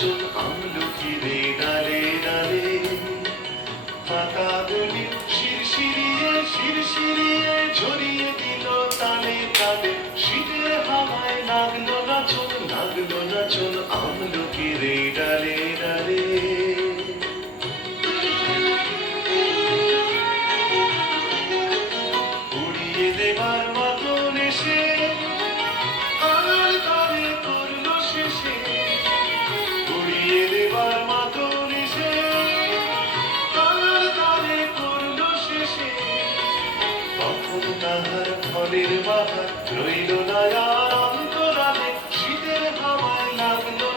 নাচন আমলকিরে ডালে ডালে পাতাগুলি শিরশিরিয়ে ঝরিয়ে দিল তালে তালে শীতের হাওয়ায় লাগলো নাচন আমলকিরে ডালে ডালে উড়িয়ে দেবার মতন এসে আনার তালে করলো শেষে উড়িয়ে দেবার মতন এসে আনার তালে করলো শেষে তখন তাহার ফলের বাহার রইল না আর অন্তরালে শীতের হাওয়ায় লাগলো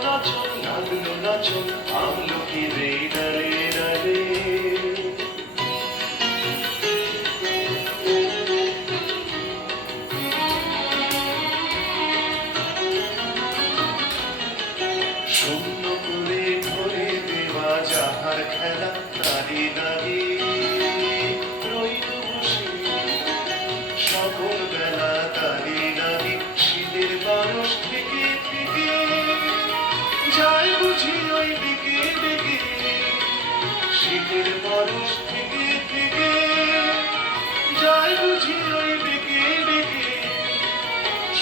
নাচন আমলকিরে ডালে ডালে শূন্য করে ভরে দেওয়া যাহার খেলা তারি নাহি রইল বসে সকল বেলা তারি নাহি শীতের বারস থেকে থেকে যায় বুঝি ওই দিকে দিকে শীতের বারস থেকে থেকে যায় বুঝি ওই দিকে দিকে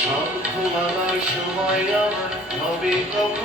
সব ঘুমাবার সময় আমার হবে কখন